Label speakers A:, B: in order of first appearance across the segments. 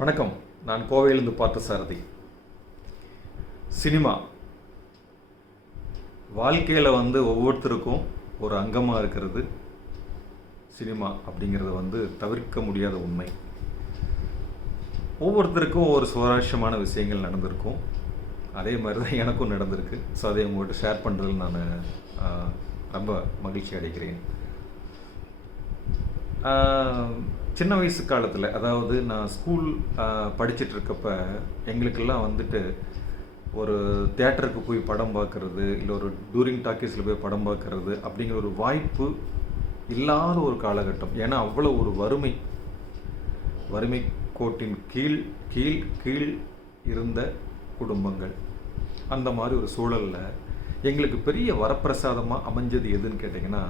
A: வணக்கம். நான் கோவையிலிருந்து பார்த்த சாரதி. சினிமா. வாழ்க்கையில் வந்து ஒவ்வொருத்தருக்கும் ஒரு அங்கமாக இருக்கிறது சினிமா அப்படிங்கிறது வந்து தவிர்க்க முடியாத உண்மை. ஒவ்வொருத்தருக்கும் ஒரு சுவாரஸ்யமான விஷயங்கள் நடந்திருக்கும். அதே மாதிரி தான் எனக்கும் நடந்திருக்கு. ஸோ அதை உங்கள்கிட்ட ஷேர் பண்ணுறதில் நான் ரொம்ப மகிழ்ச்சி அடைக்கிறேன் சின்ன வயசு காலத்தில் அதாவது நான் ஸ்கூல் படிச்சுட்டு இருக்கப்ப எங்களுக்கெல்லாம் வந்துட்டு ஒரு தேட்டருக்கு போய் படம் பார்க்கறது இல்லை ஒரு டூரிங் டாக்கீஸில் போய் படம் பார்க்கறது அப்படிங்கிற ஒரு வாய்ப்பு இல்லாத ஒரு காலகட்டம். ஏன்னா அவ்வளோ ஒரு வறுமை. வறுமை கோட்டின் கீழ் கீழ் கீழ் இருந்த குடும்பங்கள். அந்த மாதிரி ஒரு சூழலில் எங்களுக்கு பெரிய வரப்பிரசாதமாக அமைஞ்சது எதுன்னு கேட்டிங்கன்னா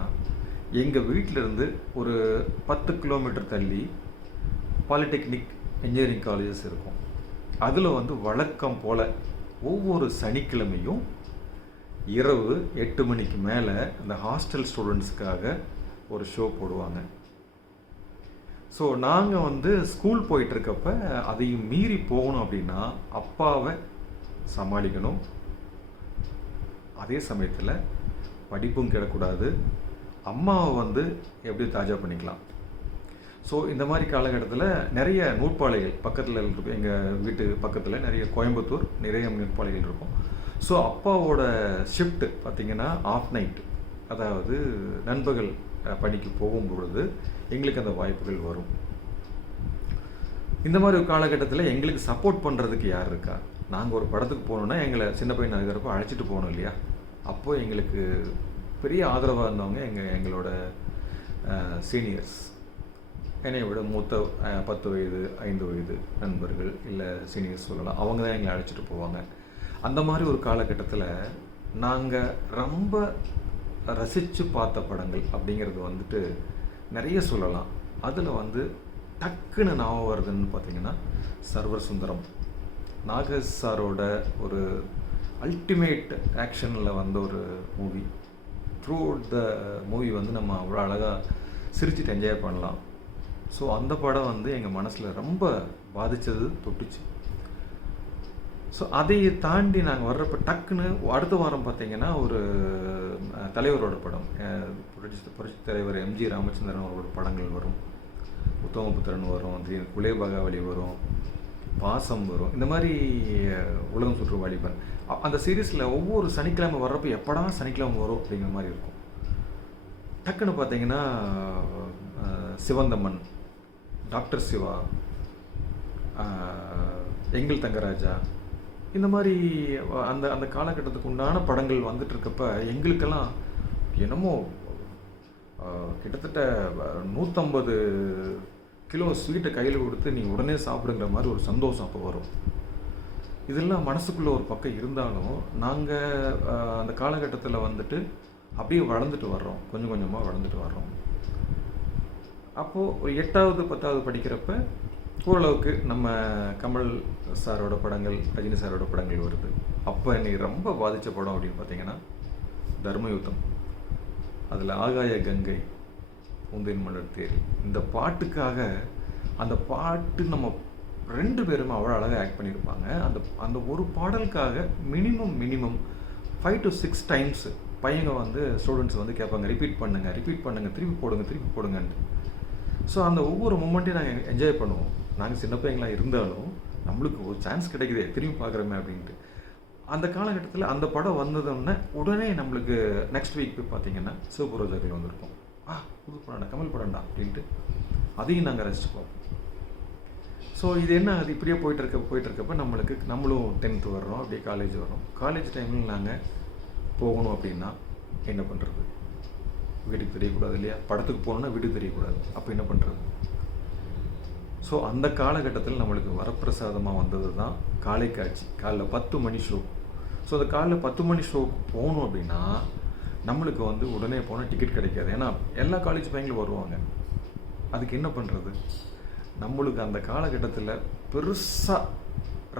A: எங்கள் வீட்டிலேருந்து ஒரு பத்து கிலோமீட்டர் தள்ளி பாலிடெக்னிக் இன்ஜினியரிங் காலேஜஸ் இருக்கும். அதில் வந்து வழக்கம் போல் ஒவ்வொரு சனிக்கிழமையும் இரவு எட்டு மணிக்கு மேலே அந்த ஹாஸ்டல் ஸ்டூடெண்ட்ஸுக்காக ஒரு ஷோ போடுவாங்க. ஸோ நாங்கள் வந்து ஸ்கூல் போயிட்டுருக்கப்ப அதையும் மீறி போகணும் அப்படின்னா அப்பாவை சமாளிக்கணும். அதே சமயத்தில் படிப்பும் கிடக்கூடாது. அம்மாவை வந்து எப்படி தாஜா பண்ணிக்கலாம். ஸோ இந்த மாதிரி காலகட்டத்தில் நிறைய நூற்பாலைகள் பக்கத்தில் இருக்கும் எங்கள் வீட்டு பக்கத்தில் நிறைய கோயம்புத்தூர் நிறைய நூற்பாலைகள் இருக்கும். ஸோ அப்பாவோட ஷிஃப்ட்டு பார்த்தீங்கன்னா ஆஃப் நைட் அதாவது நண்பகல் பணிக்கு போகும் பொழுது எங்களுக்கு அந்த வாய்ப்புகள் வரும். இந்த மாதிரி ஒரு காலகட்டத்தில் எங்களுக்கு சப்போர்ட் பண்ணுறதுக்கு யார் இருக்கா? நாங்கள் ஒரு படத்துக்கு போகணுன்னா எங்களை சின்ன பையன் இருக்கிறப்போ அழைச்சிட்டு போகணும் இல்லையா? அப்போது எங்களுக்கு பெரிய ஆதரவாக இருந்தவங்க எங்கள் எங்களோட சீனியர்ஸ் என்னை விட மூத்த பத்து வயது ஐந்து வயது நண்பர்கள் இல்லை சீனியர்ஸ் சொல்லலாம் அவங்க தான் எங்களை அழைச்சிட்டு போவாங்க. அந்த மாதிரி ஒரு காலகட்டத்தில் நாங்கள் ரொம்ப ரசித்து பார்த்த படங்கள் அப்படிங்கிறது வந்துட்டு நிறைய சொல்லலாம். அதில் வந்து டக்குன்னு ஞாபகம் வருதுன்னு பார்த்தீங்கன்னா சர்வர் சுந்தரம். நாகேஷ் சாரோட ஒரு அல்டிமேட் ஆக்ஷனில் வந்த ஒரு மூவி த்ரூ த மூவி வந்து நம்ம அவ்வளோ அழகாக சிரிச்சுட்டு என்ஜாய் பண்ணலாம். ஸோ அந்த படம் வந்து எங்கள் மனசில் ரொம்ப பாதித்தது தொட்டுச்சு. ஸோ அதையை தாண்டி நாங்கள் வர்றப்ப டக்குன்னு அடுத்த வாரம் பார்த்தீங்கன்னா ஒரு தலைவரோட படம். புரட்சி புரட்சி தலைவர் எம்ஜி ராமச்சந்திரன் அவரோட படங்கள் வரும். உத்தமபுத்திரன் வரும் திடீர்னு குலேபகாவலி வரும். பாசம் வரும். இந்த மாதிரி உலகம் சுற்று வாலிபன் அந்த சீரீஸில் ஒவ்வொரு சனிக்கிழமை வர்றப்போ எப்படா சனிக்கிழமை வரும் அப்படிங்கிற மாதிரி இருக்கும். டக்குன்னு பார்த்தீங்கன்னா சிவந்தம்மன் டாக்டர் சிவா அஹ், எங்கள் தங்கராஜா இந்த மாதிரி அந்த அந்த காலகட்டத்துக்கு உண்டான படங்கள் வந்துட்டு இருக்கப்ப எங்களுக்கெல்லாம் என்னமோ கிட்டத்தட்ட நூற்றம்பது கிலோ ஸ்வீட்டை கையில் கொடுத்து நீ உடனே சாப்பிடுங்கிற மாதிரி ஒரு சந்தோஷம் அப்போ வரும். இதெல்லாம் மனசுக்குள்ளே ஒரு பக்கம் இருந்தாலும் நாங்கள் அந்த காலகட்டத்தில் வந்துட்டு அப்படியே வளர்ந்துட்டு வர்றோம். கொஞ்சம் கொஞ்சமாக வளர்ந்துட்டு வர்றோம். அப்போது எட்டாவது பத்தாவது படிக்கிறப்ப ஓரளவுக்கு நம்ம கமல் சாரோட படங்கள் ரஜினி சாரோட படங்கள் வருது. அப்போ என்னை ரொம்ப பாதித்த படம் அப்படின்னு பார்த்தீங்கன்னா தர்மயுத்தம். அதில் ஆகாய கங்கை. உந்தேன் மலர் தேரி. இந்த பாட்டுக்காக அந்த பாட்டு நம்ம ரெண்டு பேரும் அவ்வளோ அழகாக ஆக்ட் பண்ணியிருப்பாங்க. அந்த அந்த ஒரு பாடலுக்காக minimum minimum five to six times பையங்க வந்து ஸ்டூடெண்ட்ஸ் வந்து கேட்பாங்க ரிப்பீட் பண்ணுங்கள் ரிப்பீட் பண்ணுங்க திருப்பி போடுங்க திருப்பி போடுங்கன்ட்டு. ஸோ அந்த ஒவ்வொரு மூமெண்ட்டையும் நாங்கள் என்ஜாய் பண்ணுவோம். நாங்கள் சின்ன பையங்களாக இருந்தாலும் நம்மளுக்கு ஒரு சான்ஸ் கிடைக்குதே திரும்பி பார்க்குறோமே அப்படின்ட்டு. அந்த காலகட்டத்தில் அந்த படம் வந்ததுன்னே உடனே நம்மளுக்கு நெக்ஸ்ட் வீக் போய் பார்த்தீங்கன்னா சிவபுரோஜாக்கள் வந்திருக்கும். ஆ புது படம்டா கமல் படம்டா அப்படின்ட்டு. அதையும் நாங்கள் ரசிச்சு பார்ப்போம். ஸோ இது என்ன அது இப்படியே போயிட்டு இருக்க போயிட்டு இருக்கப்ப நம்மளுக்கு நம்மளும் டென்த்து வர்றோம் அப்படியே காலேஜ் வரோம் காலேஜ் டைமில் நாங்கள் போகணும் அப்படின்னா என்ன பண்ணுறது வீட்டுக்கு தெரியக்கூடாது இல்லையா? படத்துக்கு போகணுன்னா வீட்டுக்கு தெரியக்கூடாது. அப்போ என்ன பண்ணுறது ஸோ அந்த காலகட்டத்தில் நம்மளுக்கு வரப்பிரசாதமாக வந்தது தான் காலை காட்சி காலைல பத்து மணி ஷோ ஸோ அந்த காலைல பத்து மணி ஷோக்கு போகணும் அப்படின்னா நம்மளுக்கு வந்து உடனே போனால் டிக்கெட் கிடைக்காது. ஏன்னா எல்லா காலேஜ் பையங்களும் வருவாங்க. அதுக்கு என்ன பண்ணுறது நம்மளுக்கு அந்த காலகட்டத்தில் பெருசாக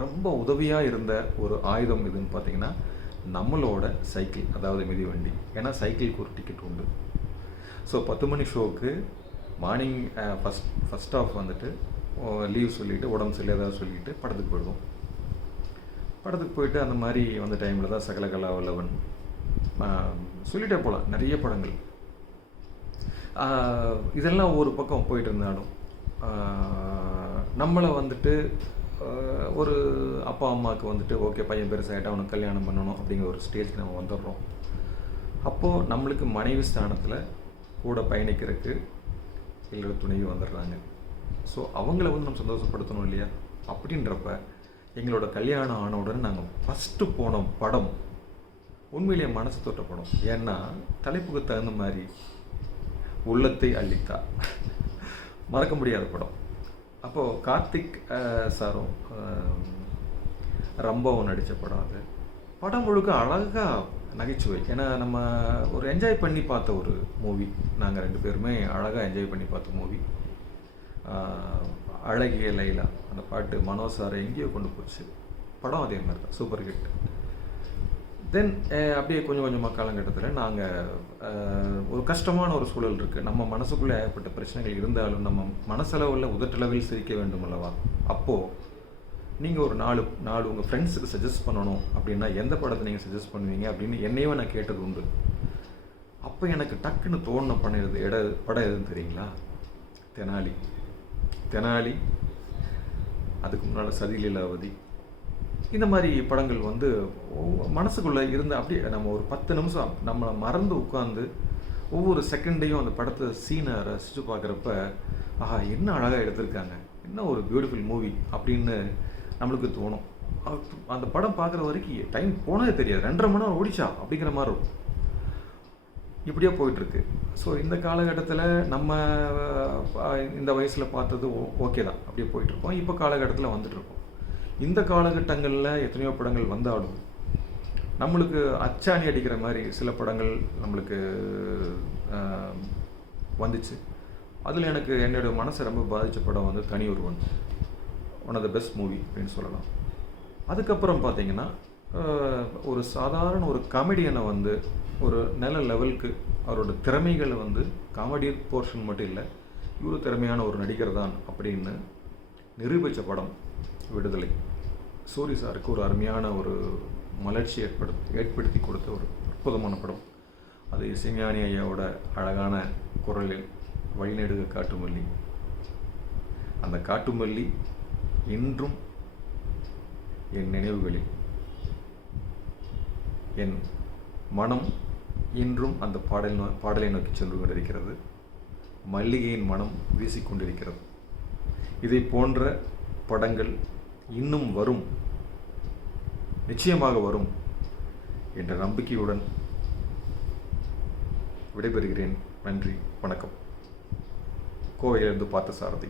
A: ரொம்ப உதவியாக இருந்த ஒரு ஆயுதம் எதுன்னு பார்த்தீங்கன்னா நம்மளோட சைக்கிள் அதாவது மிதிவண்டி ஏன்னா சைக்கிளுக்கு ஒரு டிக்கெட் உண்டு. ஸோ பத்து மணி ஷோவுக்கு மார்னிங் ஃபஸ்ட் ஃபஸ்ட் ஆஃப் வந்துட்டு லீவ் சொல்லிவிட்டு உடம்பு சரியில்லாத சொல்லிட்டு படத்துக்கு போயிடுவோம். படத்துக்கு போயிட்டு அந்த மாதிரி வந்த டைமில் தான் சகலகலா வல்லவன் சொல்லிட்டே போகலாம் நிறைய படங்கள். இதெல்லாம் ஒரு பக்கம் போயிட்டு இருந்தாலும் நம்மளை வந்துட்டு ஒரு அப்பா அம்மாவுக்கு வந்துட்டு ஓகே பையன் பெருசாகிட்டு அவனுக்கு கல்யாணம் பண்ணணும் அப்படிங்கிற ஒரு ஸ்டேஜ்க்கு நம்ம வந்துடுறோம். அப்போது நம்மளுக்கு மனைவி ஸ்தானத்தில் கூட பயணிக்கிறதுக்கு இல்லற துணைவி வந்துடுறாங்க. ஸோ அவங்கள வந்து நம்ம சந்தோஷப்படுத்தணும் இல்லையா? அப்படின்றப்ப எங்களோட கல்யாணம் ஆன உடனே நாங்கள் ஃபஸ்ட்டு போன படம் உண்மையிலேயே மனசு தொட்டப்படும் ஏன்னா தலைப்புக்கு தகுந்த மாதிரி உள்ளத்தை அள்ளித்தா. மறக்க முடியாத படம். அப்போது கார்த்திக் சாரும் அஹ், ரம்பாவும் நடித்த படம் அது. படம் முழுக்க அழகாக நகைச்சுவை. ஏன்னா நம்ம ஒரு என்ஜாய் பண்ணி பார்த்த ஒரு மூவி நாங்கள் ரெண்டு பேருமே அழகாக என்ஜாய் பண்ணி பார்த்த மூவி அழகிய லைலா. அந்த பாட்டு மனோசாரை எங்கேயோ கொண்டு போச்சு. படம் அதே மாதிரி தான். Super hit. தென் eh, அப்படியே கொஞ்சம் கொஞ்சமாக காலகட்டத்தில் நாங்கள் eh, ஒரு கஷ்டமான ஒரு சூழல் இருக்குது நம்ம மனசுக்குள்ளே ஏற்பட்ட பிரச்சனைகள் இருந்தாலும் நம்ம மனசளவில் உதட்டளவில் சிரிக்க வேண்டும் அல்லவா? அப்போது நீங்கள் ஒரு நாலு நாலு உங்கள் ஃப்ரெண்ட்ஸுக்கு சஜஸ்ட் பண்ணணும் அப்படின்னா எந்த படத்தை நீங்கள் சஜஸ்ட் பண்ணுவீங்க அப்படின்னு என்னையவே நான் கேட்டது உண்டு. அப்போ எனக்கு டக்குன்னு தோணுன பண்ணிடுது இட படம் எதுன்னு தெரியுங்களா? தெனாலி. தெனாலி அதுக்கு முன்னால் சதி லீலாவதி இந்த மாதிரி படங்கள் வந்து ஒவ்வொ- இருந்து அப்படியே நம்ம ஒரு பத்து நிமிஷம் நம்மளை மறந்து உட்காந்து ஒவ்வொரு செகண்டையும் அந்த படத்தை சீனை ரசித்து பார்க்குறப்ப ஆஹா என்ன அழகாக எடுத்திருக்காங்க. என்ன ஒரு பியூட்டிஃபுல் மூவி அப்படின்னு நம்மளுக்கு தோணும். அந்த படம் பார்க்குற வரைக்கும் டைம் போனதே தெரியாது. ரெண்டரை மணி நேரம் ஓடிச்சா அப்படிங்கிற மாதிரி இருக்கும். இப்படியே போயிட்டுருக்கு. ஸோ இந்த காலகட்டத்தில் நம்ம இந்த வயசில் பார்த்தது ஓகே தான். அப்படியே போயிட்டுருக்கோம். இப்போ காலகட்டத்தில் வந்துட்டுருக்கோம். இந்த காலகட்டங்களில் எத்தனையோ படங்கள் வந்தாலும் நம்மளுக்கு அச்சாணி அடிக்கிற மாதிரி சில படங்கள் நம்மளுக்கு வந்துச்சு. அதில் எனக்கு என்னுடைய மனசை ரொம்ப பாதித்த படம் வந்து தனி ஒருவன். One of the best movie அப்படின்னு சொல்லலாம். அதுக்கப்புறம் பார்த்தீங்கன்னா ஒரு சாதாரண ஒரு காமெடியனை வந்து ஒரு நல்ல லெவலுக்கு அவரோட திறமைகளை வந்து காமெடி போர்ஷன் மட்டும் இல்லை இவ்வளோ திறமையான ஒரு நடிகர் தான் அப்படின்னு நிரூபித்த படம் விடுதலை. சூரி சாருக்கு ஒரு அருமையான ஒரு மலர்ச்சி ஏற்படு ஏற்படுத்தி கொடுத்த ஒரு அற்புதமான படம். அது இசைஞானி ஐயாவோட அழகான குரலில் வழிநெடுக காட்டுமல்லி. அந்த காட்டுமல்லி இன்றும் என் நினைவுகளில். என் மனம் இன்றும் அந்த பாடல் பாடலை நோக்கி சென்று கொண்டிருக்கிறது. மல்லிகையின் மனம் வீசிக்கொண்டிருக்கிறது இதை போன்ற படங்கள் இன்னும் வரும். நிச்சயமாக வரும் என்ற நம்பிக்கையுடன் விடைபெறுகிறேன். நன்றி. வணக்கம். கோவையிலிருந்து பார்த்த சாரதி.